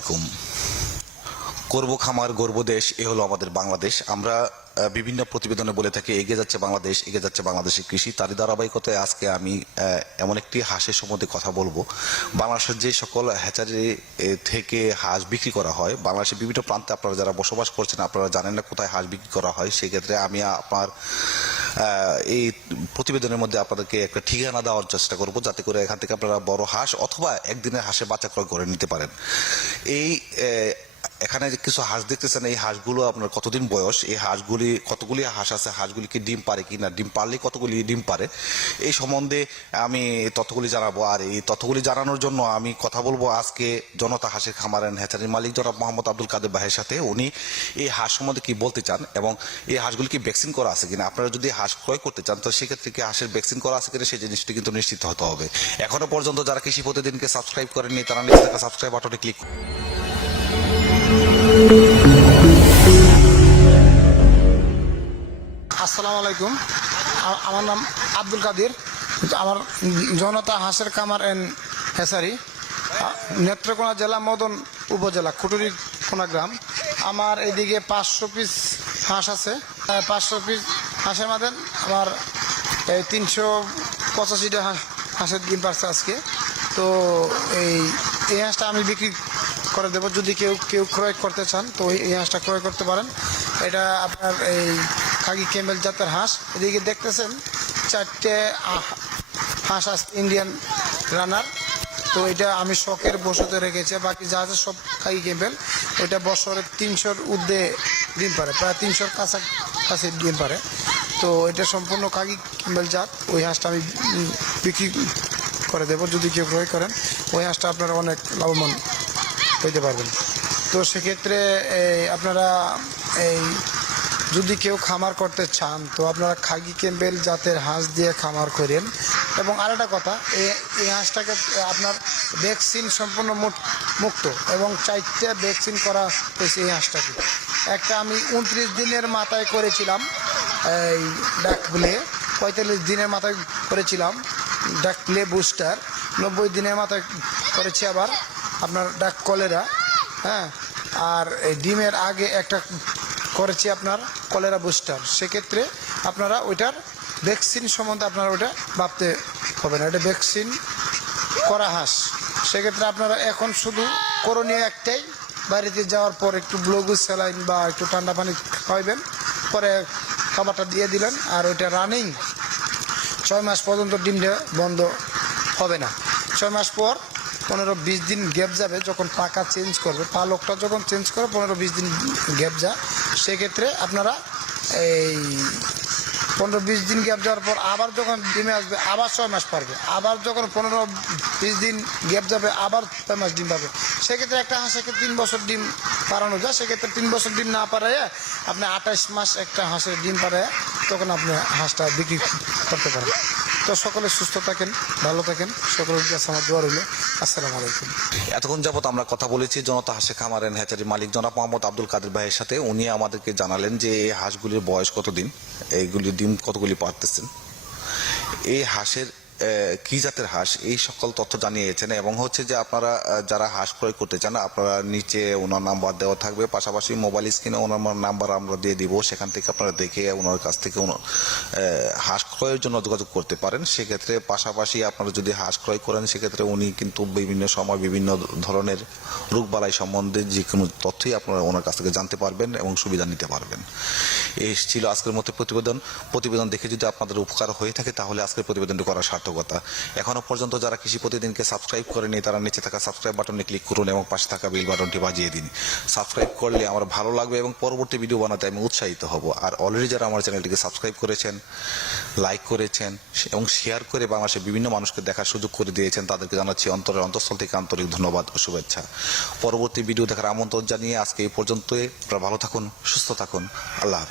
আলাইকুম। গর্ব খামার, গর্ব দেশ, এ হলো আমাদের বাংলাদেশ। আমরা বিভিন্ন প্রতিবেদনে বলে থাকি, এগিয়ে যাচ্ছে বাংলাদেশ, এগিয়ে যাচ্ছে বাংলাদেশের কৃষি। তারই ধারাবাহিকতায় আজকে আমি এমন একটি হাঁসের সম্বন্ধে কথা বলব। বাংলাদেশের যে সকল হ্যাচারি থেকে হাঁস বিক্রি করা হয়, বাংলাদেশের বিভিন্ন প্রান্তে আপনারা যারা বসবাস করছেন, আপনারা জানেন না কোথায় হাঁস বিক্রি করা হয়। সেক্ষেত্রে আমি আপনার এই প্রতিবেদনের মধ্যে আপনাদেরকে একটা ঠিকানা দেওয়ার চেষ্টা করব, যাতে করে এখান থেকে আপনারা বড় হাঁস অথবা একদিনের হাঁসে বাচ্চা ক্রয় করে নিতে পারেন। এই এখানে কিছু হাঁস দেখতেছেন, এই হাঁসগুলো আপনার কতদিন বয়স? এই হাঁসগুলি, কতগুলি হাঁস আছে? হাঁসগুলি কি ডিম পারে কি না ডিম পারলে কতগুলি ডিম পারে এই সম্বন্ধে আমি তথ্যগুলি জানাব। আর এই তথ্যগুলি জানানোর জন্য আমি কথা বলব আজকে জনতা হাঁসের খামার অ্যান্ড মালিক জনাব মোহাম্মদ আব্দুল কাদের ভাইয়ের সাথে। উনি এই হাঁস সম্বন্ধে কি বলতে চান এবং এই হাঁসগুলি কি ভ্যাকসিন করা আছে কিনা? আপনারা যদি হাঁস ক্রয় করতে চান, তো সেক্ষেত্রে কি হাঁসের ভ্যাকসিন করা আছে কিনা সেই জিনিসটি কিন্তু নিশ্চিত হতে হবে। এখনও পর্যন্ত যারা কৃষি প্রতিদিনকে সাবস্ক্রাইব করেননি, তারা থাকা সাবস্ক্রাইব বাটনে ক্লিক আসসালামু আলাইকুম। আমার নাম আব্দুল কাদির। আমার জনতা হাঁসের কামার এন্ড হেসারি। নেত্রকোনা জেলা মদন উপজেলা কুটুরি কোনা গ্রাম। আমার এইদিকে পাঁচশো পিস হাঁস আছে। পাঁচশো পিস হাঁসের মধ্যে আমার এই তিনশো পঁচাশিটা হাঁস- হাঁসের ডিম পারছে আজকে। তো এই এই হাঁসটা আমি বিক্রি করে দেবো। যদি কেউ কেউ ক্রয় করতে চান, তো এই- হাঁসটা ক্রয় করতে পারেন। এটা আপনার এই খাগি ক্যামেল জাতের হাঁস। এদিকে দেখতেছেন, চারটে হাঁস আছে ইন্ডিয়ান রানার। তো এটা আমি শখের বসতে রেখেছি। বাকি যা আছে সব খাগি ক্যাম্বেল ওইটা বছরে তিনশোর ঊর্ধ্বে ডিম পারে প্রায় তিনশোর কাছাকাছি ডিম পারে তো এটা সম্পূর্ণ কাগি ক্যাম্বেল জাত। ওই হাঁসটা আমি বিক্রি করে দেবো। যদি কেউ ক্রয় করেন, ওই হাঁসটা আপনারা অনেক লাভবান হইতে পারবেন। তো সেক্ষেত্রে, এই আপনারা, এই যদি কেউ খামার করতে চান, তো আপনারা খাগি ক্যাম্বেল জাতের হাঁস দিয়ে খামার করেন। এবং আরেকটা কথা এই হাঁসটাকে, আপনার ভ্যাকসিন সম্পূর্ণ মুক- মুক্ত এবং চারটে ভ্যাকসিন করা হয়েছে এই হাঁসটাকে। একটা আমি উনত্রিশ দিনের মাথায় করেছিলাম, এই ডাক বলে পঁয়তাল্লিশ দিনের মাথায় করেছিলাম, ডাক প্লে বুস্টার। নব্বই দিনের মাথায় করেছি আবার আপনার ডাক কলেরা হ্যাঁ? আর এই ডিমের আগে একটা করেছি আপনার কলেরা বুস্টার। সেক্ষেত্রে আপনারা ওইটার ভ্যাকসিন সম্বন্ধে আপনারা ওইটা ভাবতে হবে না। এটা ভ্যাকসিন করা হাঁস। সেক্ষেত্রে আপনারা এখন শুধু করণীয় একটাই, বাড়িতে যাওয়ার পর একটু ব্লগু স্যালাইন বা একটু ঠান্ডা পানি খাওয়াইবেন, পরে খাবারটা দিয়ে দিলেন, আর ওইটা রানিং ছয় মাস পর্যন্ত ডিমটা বন্ধ হবে না। ছয় মাস পর পনেরো বিশ দিন গ্যাপ যাবে যখন পাকা চেঞ্জ করবে পালকটা যখন চেঞ্জ করে পনেরো বিশ দিন গ্যাপ যা সেক্ষেত্রে আপনারা এই পনেরো বিশ দিন গ্যাপ যাওয়ার পর আবার যখন ডিমে আসবে, আবার ছয় মাস পারবে। আবার যখন পনেরো বিশ দিন গ্যাপ যাবে, আবার ছয় মাস ডিম পাবে। সেক্ষেত্রে একটা হাঁসকে তিন বছর ডিম পারানো যায়। সেক্ষেত্রে তিন বছর ডিম না পারাইয়া আপনি আঠাশ মাস একটা হাঁসের ডিম পারায় তখন আপনি হাঁসটা বিক্রি করতে পারেন। তো সকলে সুস্থ থাকেন, ভালো থাকেন। সকলের কাছে আমার দোয়া রইল। আসসালামু আলাইকুম। এতক্ষণ যাবত আমরা কথা বলেছি জনতা হাসে খামার এন্ড হ্যাচারি মালিক জনাব মোহাম্মদ আব্দুল কাদের ভাইয়ের সাথে। উনি আমাদেরকে জানালেন যে এই হাঁসগুলির বয়স কতদিন? এইগুলি ডিম কতগুলি পারতেছেন এই হাঁসের কি জাতের হাঁস? এই সকল তথ্য জানিয়েছেন এবং হচ্ছে যে আপনারা যারা হাঁস ক্রয় করতে চান, আপনারা নিচে ওনার নাম্বার দেওয়া থাকবে। পাশাপাশি মোবাইল স্ক্রিনে ওনার নাম্বার আমরা দিয়ে দিব। সেখান থেকে আপনারা দেখে ওনার কাছ থেকে হাঁস ক্রয়ের জন্য যোগাযোগ করতে পারেন। সেক্ষেত্রে পাশাপাশি আপনারা যদি হাঁস ক্রয় করেন, সেক্ষেত্রে উনি কিন্তু বিভিন্ন সময় বিভিন্ন ধরনের রোগবালাই সম্বন্ধে যে কোনো তথ্যই আপনারা ওনার কাছ থেকে জানতে পারবেন এবং সুবিধা নিতে পারবেন। এই ছিল আজকের মতো প্রতিবেদন। প্রতিবেদন দেখে যদি আপনাদের উপকার হয়ে থাকে, তাহলে আজকের প্রতিবেদনটি করার সার্থকতা এখনও পর্যন্ত যারা কৃষি প্রতিদিনকে সাবস্ক্রাইব করেনি, তারা নিচে থাকা সাবস্ক্রাইব বাটনে ক্লিক করুন এবং পাশে থাকা বেল বাটনটি বাজিয়ে দিন। সাবস্ক্রাইব করলে আমার ভালো লাগবে এবং পরবর্তী ভিডিও বানাতে আমি উৎসাহিত হব। আর অলরেডি যারা আমার চ্যানেলটিকে সাবস্ক্রাইব করেছেন লাইক করেছেন এবং শেয়ার করে বাংলাদেশের বিভিন্ন মানুষকে দেখার সুযোগ করে দিয়েছেন, তাদেরকে জানাচ্ছি অন্তরের অন্তঃস্থল থেকে আন্তরিক ধন্যবাদ ও শুভেচ্ছা। পরবর্তী ভিডিও দেখার আমন্ত্রণ জানিয়ে আজকে এই পর্যন্তই। ভালো থাকুন, সুস্থ থাকুন। আল্লাহ